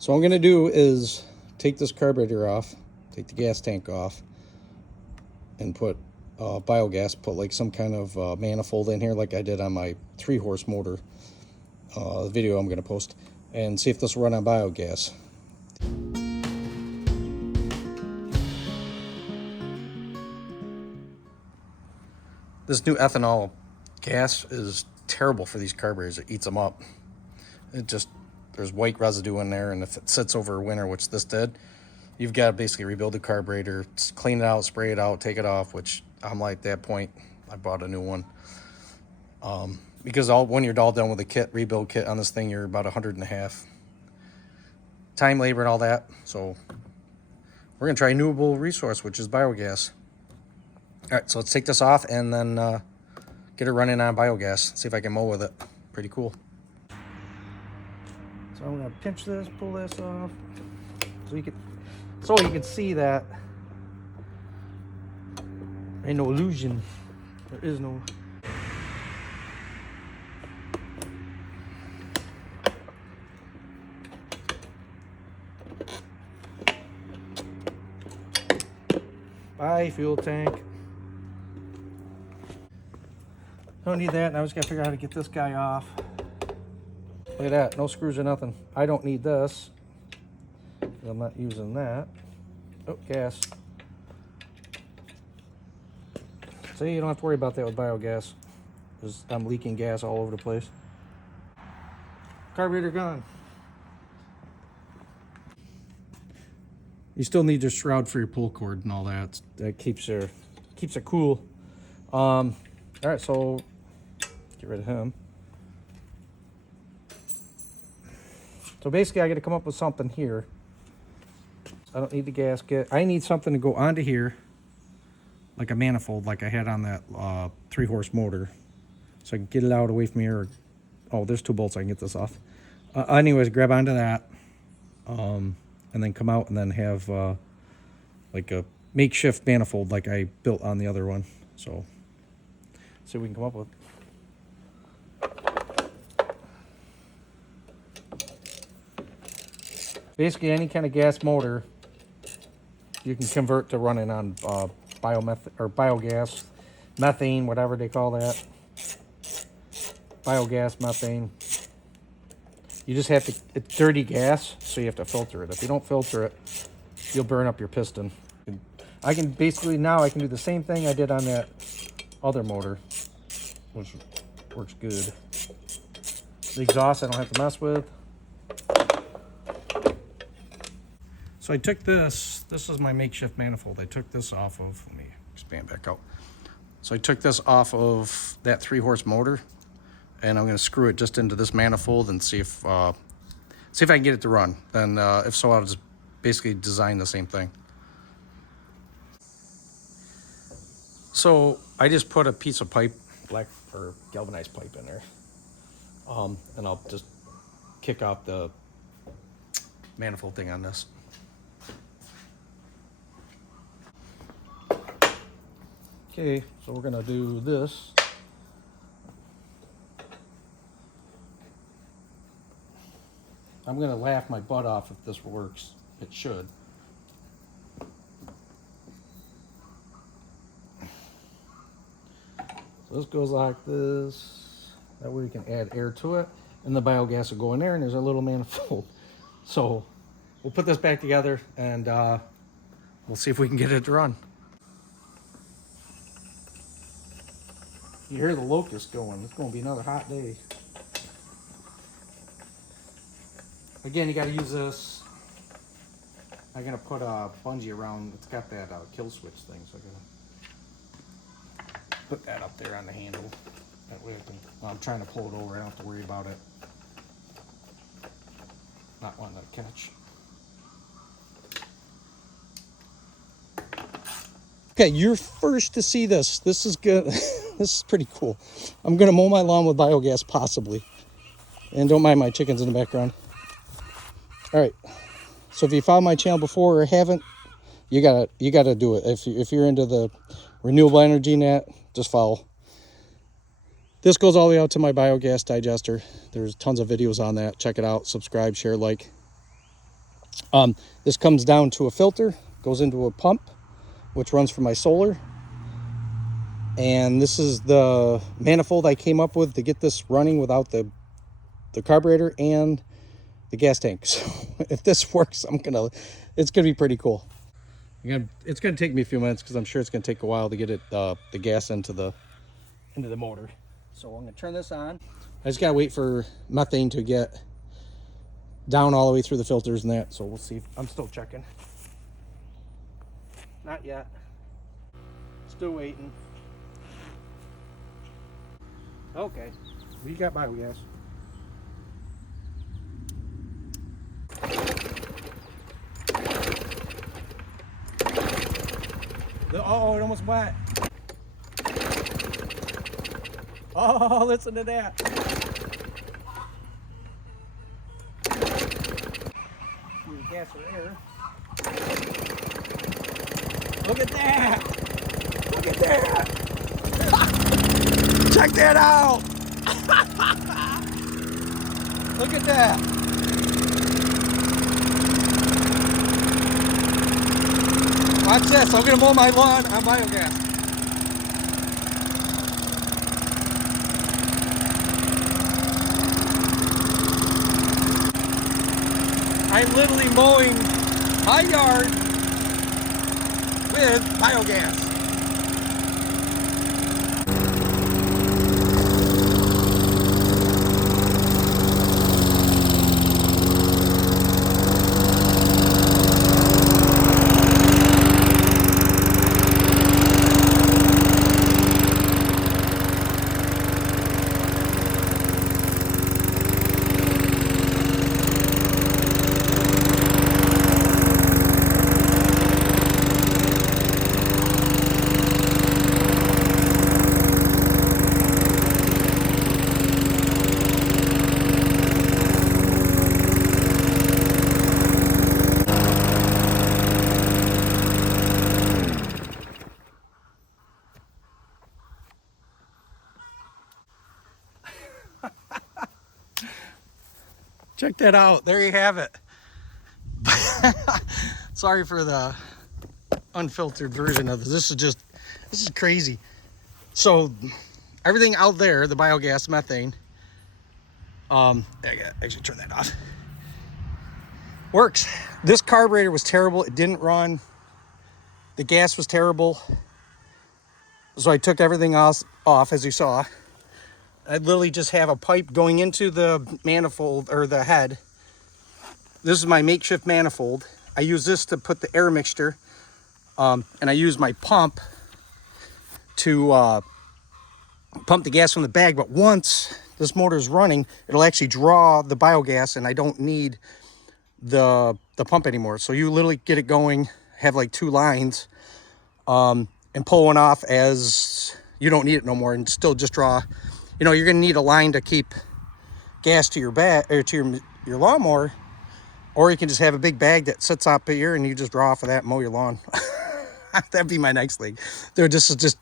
So what I'm going to do is take this carburetor off, take the gas tank off, and put biogas, put like some kind of manifold in here like I did on my 3-horse motor video I'm going to post, and see if this will run on biogas. This new ethanol gas is terrible for these carburetors. It eats them up. There's white residue in there, and if it sits over winter, which this did, you've got to basically rebuild the carburetor, clean it out, spray it out, take it off, which I'm like, at that point, I bought a new one. Because when you're all done with the rebuild kit on this thing, you're about $150. Time, labor, and all that. So we're going to try a renewable resource, which is biogas. All right, so let's take this off and then get it running on biogas. See if I can mow with it. Pretty cool. So I'm gonna pinch this, pull this off, so you can see that ain't no illusion. There is no. Bye, fuel tank. Don't need that. Now I just gotta figure out how to get this guy off. Look at that, no screws or nothing. I don't need this. I'm not using that. Oh, gas. See, you don't have to worry about that with biogas, because I'm leaking gas all over the place. Carburetor gone. You still need your shroud for your pull cord and all that. That keeps it cool. All right, so get rid of him. So basically I got to come up with something here. I don't need the gasket. I need something to go onto here, like a manifold like I had on that 3-horse motor. So I can get it out away from here. Oh, there's 2 bolts, I can get this off. Anyways, grab onto that. And then come out and then have like a makeshift manifold like I built on the other one. So see what we can come up with. Basically, any kind of gas motor you can convert to running on biogas, methane, whatever they call that. Biogas, methane. You just have to, it's dirty gas, so you have to filter it. If you don't filter it, you'll burn up your piston. I can basically, now I can do the same thing I did on that other motor, which works good. The exhaust I don't have to mess with. So I took this is my makeshift manifold. I took this off of, let me expand back out. So I took this off of that 3-horse motor, and I'm gonna screw it just into this manifold and see if I can get it to run. Then if so, I'll just basically design the same thing. So I just put a piece of pipe, black or galvanized pipe in there. And I'll just kick off the manifold thing on this. Okay, so we're gonna do this. I'm gonna laugh my butt off if this works. It should. So this goes like this. That way we can add air to it, and the biogas will go in there, and there's a little manifold. So we'll put this back together, and we'll see if we can get it to run. You hear the locust going. It's going to be another hot day. Again, you got to use this. I'm going to put a bungee around. It's got that kill switch thing, so I'm going to put that up there on the handle. That way I can, I'm trying to pull it over. I don't have to worry about it not wanting to catch. Okay, you're first to see this. This is good. This is pretty cool. I'm gonna mow my lawn with biogas, possibly. And don't mind my chickens in the background. All right. So if you followed my channel before or haven't, you gotta do it. If you're into the renewable energy net, just follow. This goes all the way out to my biogas digester. There's tons of videos on that. Check it out. Subscribe, share, like. This comes down to a filter, goes into a pump, which runs from my solar. And this is the manifold I came up with to get this running without the carburetor and the gas tank. So if this works, it's gonna be pretty cool. It's gonna take me a few minutes because I'm sure it's gonna take a while to get it the gas into the motor. So I'm gonna turn this on. I just gotta wait for methane to get down all the way through the filters and that. So we'll see. I'm still checking. Not yet. Still waiting. Okay. We got biogas. Oh, it almost went. Oh, listen to that. Gas or air. Look at that. Look at that. Check that out. Look at that. Watch this. I'm going to mow my lawn on biogas. I'm literally mowing my yard with biogas. Check that out. There you have it. Sorry for the unfiltered version of this. This is crazy. So everything out there, the biogas, methane, I gotta actually turn that off, works. This carburetor was terrible. It didn't run. The gas was terrible. So I took everything off, as you saw. I literally just have a pipe going into the manifold or the head. This is my makeshift manifold. I use this to put the air mixture, and I use my pump to pump the gas from the bag. But once this motor is running, it'll actually draw the biogas, and I don't need the pump anymore. So you literally get it going, have like 2 lines, and pull one off as you don't need it no more, and still just draw. You know, you're gonna need a line to keep gas to your bag or to your lawnmower, or you can just have a big bag that sits up here and you just draw off of that and mow your lawn. That'd be my next league. This is just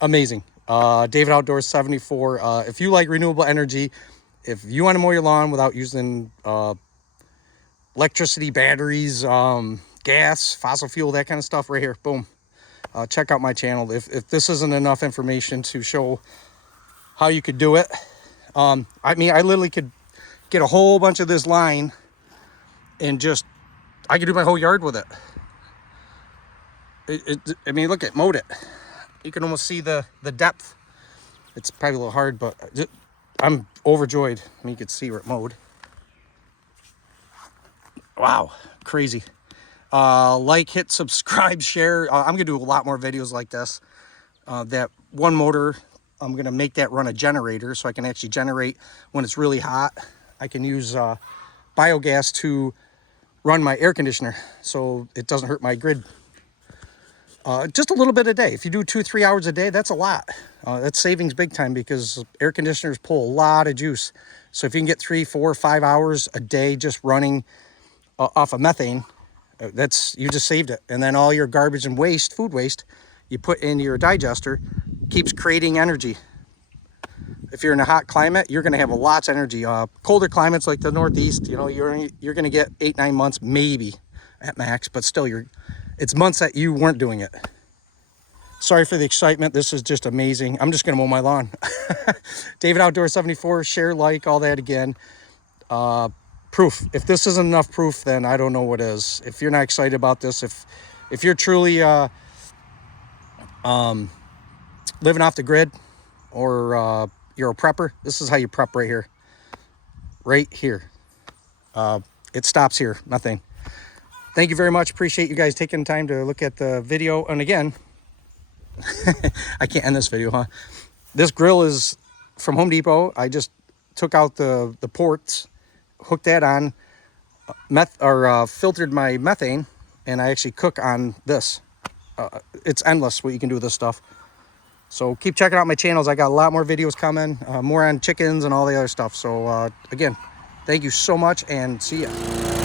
amazing. David Outdoors 74. If you like renewable energy, if you want to mow your lawn without using electricity, batteries, gas, fossil fuel, that kind of stuff, right here, boom. Check out my channel. If this isn't enough information to show how you could do it, I mean, I literally could get a whole bunch of this line and I could do my whole yard with it. I mean, look, it mowed it. You can almost see the depth. It's probably a little hard, but I'm overjoyed. I mean, you could see where it mowed. Wow, crazy. Like, hit subscribe, share. I'm gonna do a lot more videos like this. That one motor, I'm gonna make that run a generator so I can actually generate when it's really hot. I can use biogas to run my air conditioner so it doesn't hurt my grid. Just a little bit a day. If you do 2-3 hours a day, that's a lot. That's savings big time, because air conditioners pull a lot of juice. So if you can get 3, 4, 5 hours a day just running off of methane, you just saved it. And then all your garbage and waste, food waste, you put in your digester, keeps creating energy. if you're in a hot climate, you're going to have lots of energy. Colder climates like the Northeast, you know, you're going to get 8-9 months maybe at max, but still it's months that you weren't doing it. Sorry for the excitement. This is just amazing. I'm just going to mow my lawn. David Outdoor 74, share, like, all that again. Proof. If this isn't enough proof, then I don't know what is. If you're not excited about this, if you're truly living off the grid, or you're a prepper, this is how you prep right here. Right here. It stops here. Nothing. Thank you very much. Appreciate you guys taking time to look at the video. And again, I can't end this video, huh? This grill is from Home Depot. I just took out the ports, hooked that on, filtered my methane, and I actually cook on this. It's endless what you can do with this stuff. So keep checking out my channels. I got a lot more videos coming, more on chickens and all the other stuff. So again, thank you so much, and see ya.